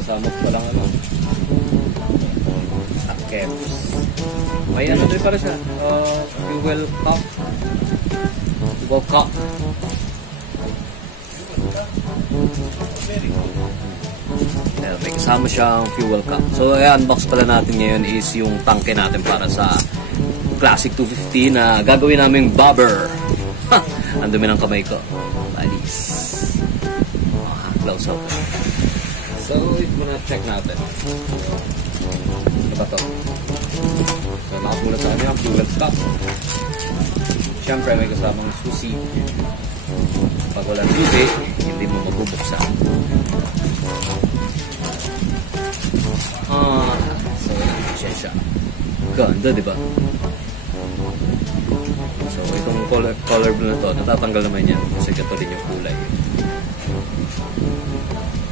Kasama ko palang ano. Caps. May ano din para siya. Fuel cup. Fuel cup. May kasama siyang fuel cup. So, i-unbox pala natin ngayon is yung tangke natin para sa Classic 250 na gagawin naming bobber. Ang dumi ng kamay ko. Balis. Close up. So, ito muna check natin. Ano ba ito? So, lakas muna sa kanya ang fuel cup. Siyempre, may kasamang susi. Pag walang susi, hindi mo mabubuksan. So, siya. Ganda, diba? So, itong color blue na to, natatanggal naman yan kasi gato din yung kulay.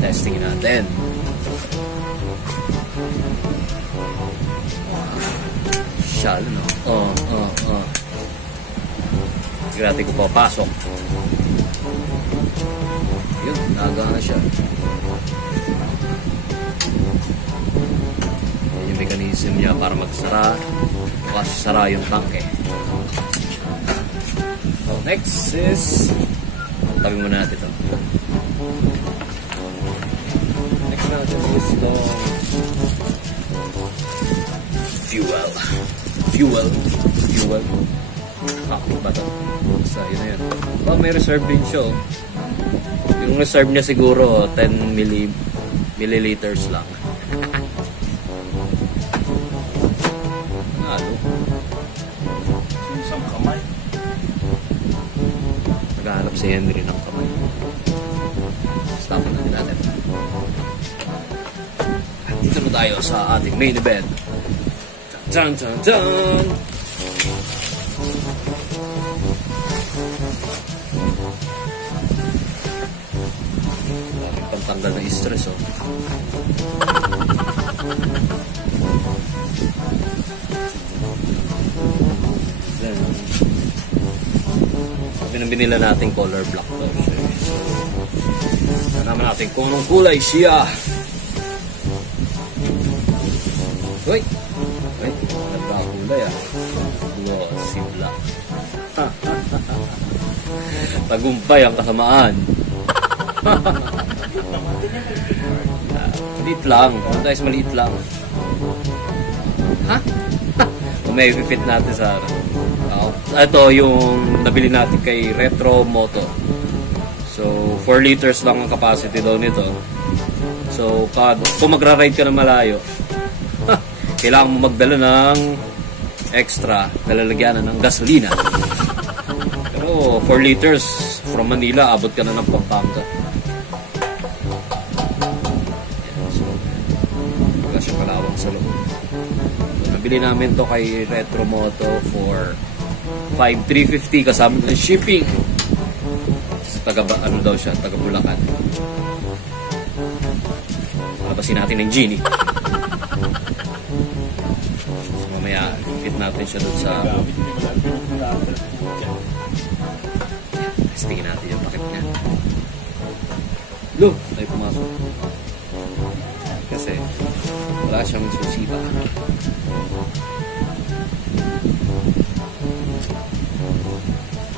Testing natin. Shallow, no? Hindi natin ko papasok. Yun, nagana siya. Yan yung mechanism niya para magsara. Kasi sara yung tangke. So, next is tabi muna natin ito. Next natin is ito fuel. Ba ito? Basta yun na yun. May reserve din siya. Yung reserve niya siguro 10 milliliters lang. Ano? Isang kamay. Naghahanap si Henry ng kamay. Stop na din natin. At dito na tayo sa ating main event. Dun, dun, dun! Pantanggal na stress, oh. Then, binila natin color black to. So, naman natin kung anong kulay siya. Uy! Nagkakulay, ah. Glossy black. Tagumpay ang kasamaan. Maliit lang. Guys, maliit lang. Ha? May fit natin sa ito yung nabili natin kay Retro Moto. So 4 liters lang ang capacity daw nito. So kung magra-ride ka na malayo, kailangan mo magdala ng extra lalagyanan ng gasolina. Pero 4 liters from Manila, abot ka na ng Pampanga. So wala siya palawang sa loob. So, nabili namin to kay Retro Moto for 5,350 kasama ng shipping. Ano daw siya, taga Bulacan. Palabasin natin ng Genie. So mamaya fit natin siya dun sa testingin natin yung pakit niya. Look, tayo pumasok kasi wala siyang susiba.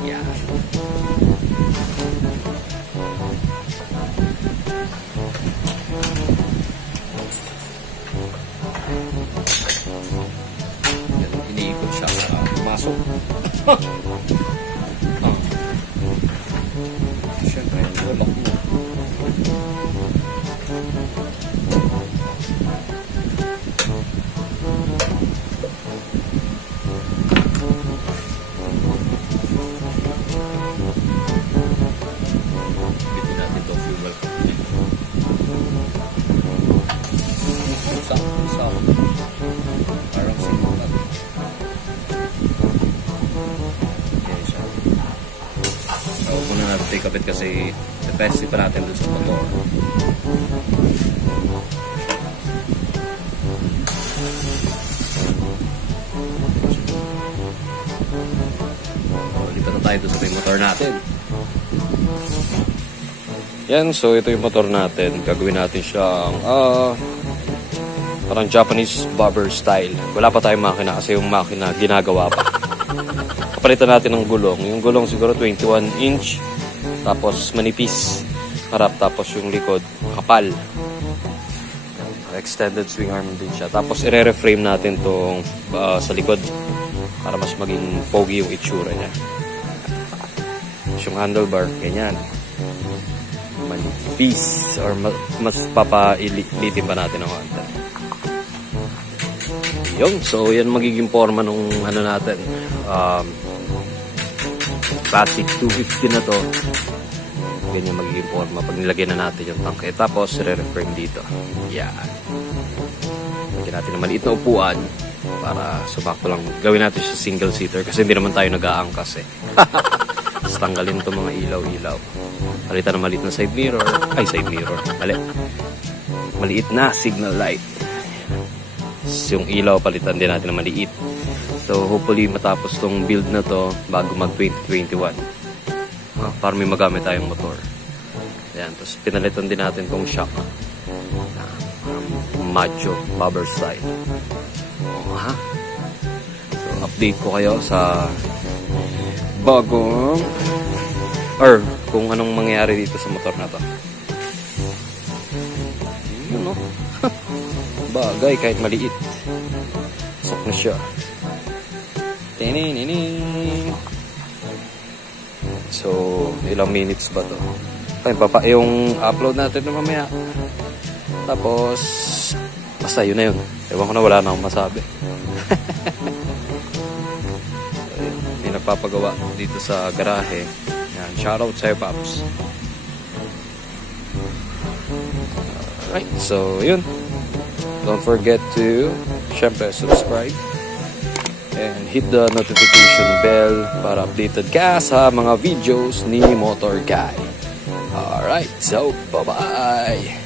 Yeah. Iniikot siya para pumasok. Siyempre, lock mo. ikabit kasi depende pa natin dun sa motor. Lipat na tayo dun sa may motor natin. Yan, so ito yung motor natin. Gagawin natin siyang parang Japanese bobber style. Wala pa tayong makina kasi yung makina ginagawa pa. Kapalitan natin ng gulong. Yung gulong siguro 21 inch. Tapos manipis. Harap, tapos yung likod kapal. Extended swing arm din siya. Tapos i-reframe natin tong sa likod para mas maging pogi yung itsura niya. Tapos yung handlebar, ganyan. Manipis or mas papailitin pa natin ng konti. Yun, so yan magiging forma nung ano natin. Classic 250 na to. Ganyan magiging forma pag nilagyan na natin yung tangke. Tapos re-reframe dito. Yan. Lagyan natin ng maliit na upuan para subakto lang. Gawin natin siya single seater kasi hindi naman tayo nag-aangkas eh. Tapos tanggalin itong mga ilaw-ilaw. Palitan ng maliit na side mirror. Ay, side mirror. Maliit na signal light. So, yung ilaw, palitan din natin ng maliit. So, hopefully matapos tong build na to bago mag 2021. Para may magamit tayong motor. Ayan. Tapos, pinalitan din natin tong shock. Macho bobber style. Ha? So, update ko kayo sa bagong or kung anong mangyayari dito sa motor na to. Yun, no? Bagay kahit maliit. Pasok na siya. So, ilang minutes ba to? Ay, yung upload natin na mamaya. Tapos, basta yun na yun. Ewan ko na, wala na akong masabi. May nagpapagawa dito sa garahe. Yan, shoutout sa'yo, Paps. Alright, so yun. Don't forget to, syempre, subscribe. And hit the notification bell para updated ka sa mga videos ni Motor Guy. Alright, so bye-bye!